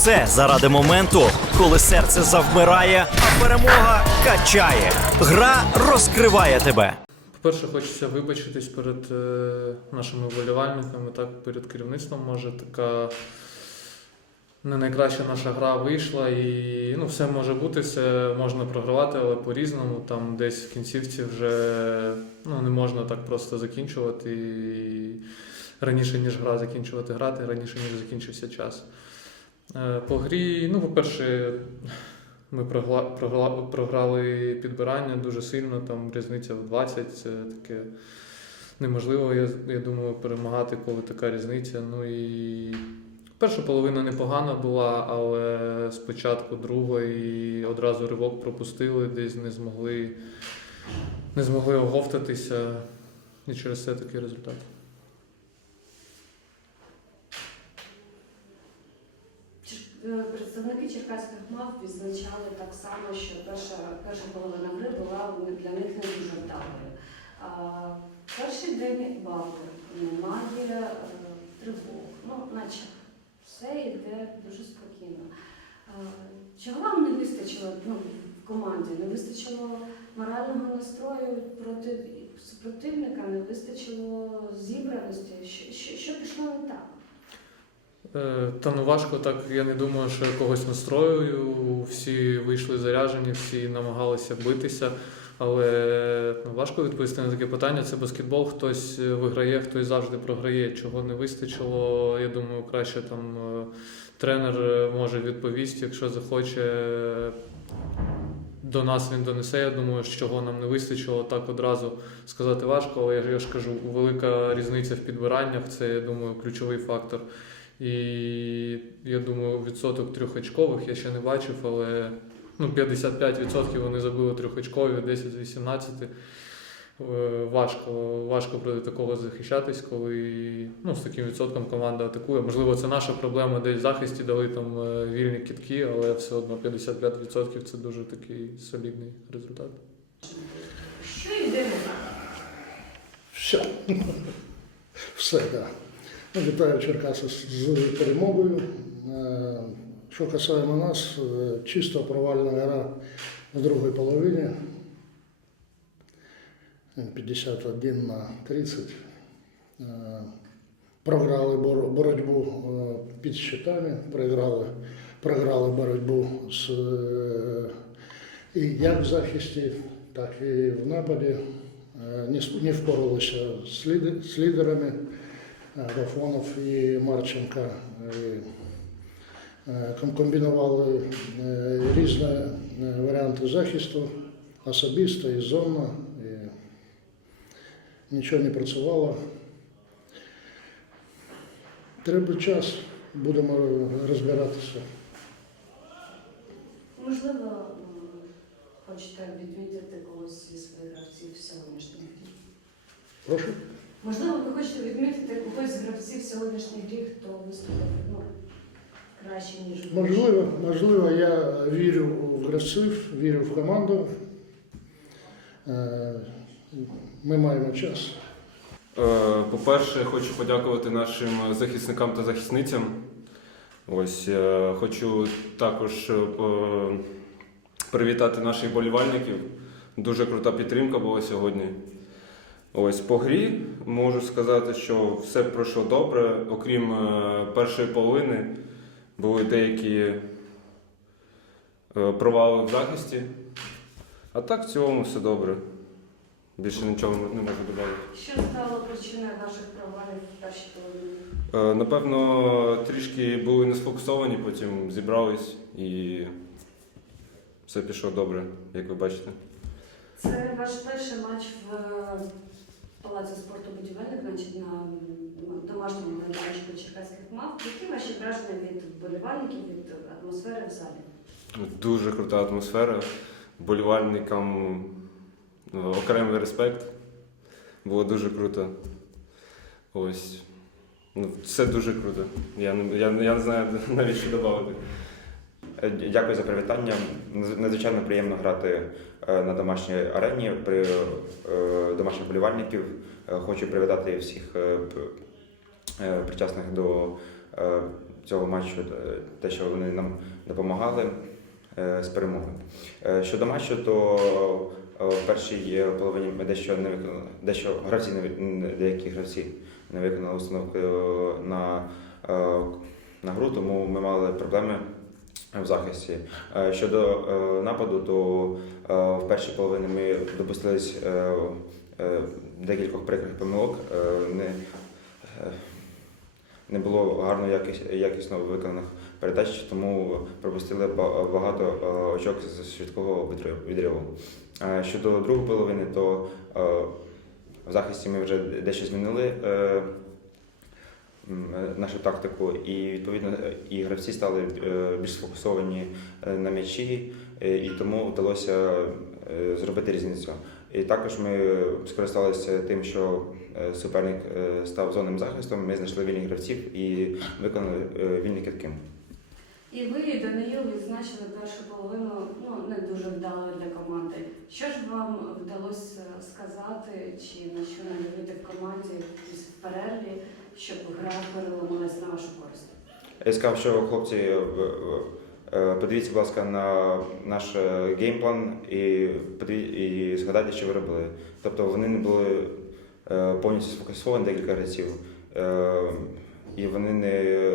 все заради моменту, коли серце завмирає, а перемога качає. Гра розкриває тебе. По-перше, хочеться вибачитись перед е, нашими вболівальниками, так, перед керівництвом. Може, така не найкраща наша гра вийшла, і ну, все може бути, все можна програвати, але по-різному. Там десь в кінцівці вже ну, не можна так просто закінчувати. І раніше, ніж гра закінчувати грати, раніше, ніж закінчився час. Е, По грі, ну, по-перше, ми прогла, прогла, програли підбирання дуже сильно, там різниця в 20, це таке неможливо, я, я думаю, перемагати, коли така різниця. Ну і перша половина непогана була, але спочатку другої одразу ривок пропустили, десь не змогли, не змогли оговтатися, і через це такий результат. Представники черкаських мав відзначали так само, що перша, перша половина гри була для них не дуже вдалою. Перший день бавки немає е, тривог. Ну, наче все йде дуже спокійно. Чого вам не вистачило ну, в команді? Не вистачило морального настрою проти супротивника, не вистачило зібраності? Що, що, що пішло не так? Е, Та ну важко так, я не думаю, що я когось настроюю. Всі вийшли заряжені, всі намагалися битися. Але ну, важко відповісти на таке питання. Це баскетбол, хтось е, виграє, хтось завжди програє. Чого не вистачило, я думаю, краще там е, тренер е, може відповісти, якщо захоче. е, До нас він донесе. Я думаю, що чого нам не вистачило, так одразу сказати важко, але я ж кажу, велика різниця в підбираннях це, я думаю, ключовий фактор. І я думаю, відсоток трьохочкових я ще не бачив, але ну, 55% вони забили трьохочкові, 10 з 18. Е, Важко, важко проти такого захищатись, коли ну, з таким відсотком команда атакує. Можливо, це наша проблема десь в захисті дали там е, вільні кітки, але все одно 55% це дуже такий солідний результат. Що йде? Все. Все, так. Да. Ну, вітаю Черкаси з перемогою. Е, Що касаємо нас, е, чисто провальна гра в другій половині. 51 на 30. Е, Програли боротьбу е, під щитами, програли, програли боротьбу з, е, і як в захисті, так і в нападі. Е, Не, впоралися з, лідерами е, Гафонов і Марченка. І, е, Комбінували е, різні е, варіанти захисту, особисто і зонно. І нічого не працювало. Треба час, будемо розбиратися. Можливо, хочете відмітити когось зі своїх гравців сьогоднішньої грі? Прошу. Можливо, ви хочете відмітити когось з гравців сьогоднішньої грі, хто виступив ну, краще, ніж? Можливо, можливо, я вірю в гравців, вірю в команду. Е, Ми маємо час. Е, По-перше, хочу подякувати нашим захисникам та захисницям. Ось е, хочу також привітати наших болівальників. Дуже крута підтримка була сьогодні. Ось по грі можу сказати, що все пройшло добре, окрім е, першої половини, були деякі е, провали в захисті. А так в цілому все добре. Більше нічого не можу додати. Що стало причиною ваших провалів в першій половині? Е, Напевно, трішки були не сфокусовані, потім зібрались і все пішло добре, як ви бачите. Це ваш перший матч в е, Палаці спорту будівельник, значить на домашньому майданчику черкаських мав. Які ваші враження від вболівальників, від атмосфери в залі? Дуже крута атмосфера. Болівальникам ну, окремий респект. Було дуже круто. Ось. Ну, все дуже круто. Я не, я, я не знаю навіть що додати. Е, Дякую за привітання. Надзвичайно приємно грати е, на домашній арені при е, домашніх болівальників. Хочу привітати всіх причасних до цього матчу, те, що вони нам допомагали з перемогою. Щодо матчу, то в першій половині ми дещо не виконали, дещо гравці деякі гравці не виконали установки на, на гру, тому ми мали проблеми в захисті. Е, Щодо е, нападу, то е, в першій половині ми допустились декількох прикрих помилок. Не, було гарно якісно виконаних передач, тому пропустили багато очок з швидкого відриву. Щодо другої половини, то в захисті ми вже дещо змінили нашу тактику, і відповідно е, і гравці стали е, більш сфокусовані е, на м'ячі, е, і тому вдалося е, зробити різницю. І також ми скористалися тим, що е, суперник е, став зонним захистом. Ми знайшли вільних гравців і виконали е, вільні китки. І ви, Даниїл, відзначили першу половину ну, не дуже вдалою для команди. Що ж вам вдалося сказати, чи на що надавити в команді в перерві, щоб гра переламалась на вашу користь? Я сказав, що хлопці, е, подивіться, будь ласка, на наш е, геймплан і, і згадайте, що ви робили. Тобто вони не були е, повністю сфокусовані декілька разів, і вони не,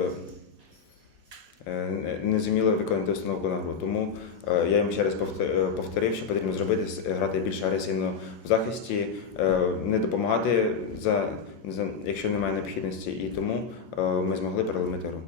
не- не зуміли виконати установку на гру. Тому е, я їм ще раз е, повторив, що потрібно зробити, грати більш агресивно в захисті, е, не допомагати, за, за, якщо немає необхідності, і тому е, ми змогли переломити гру.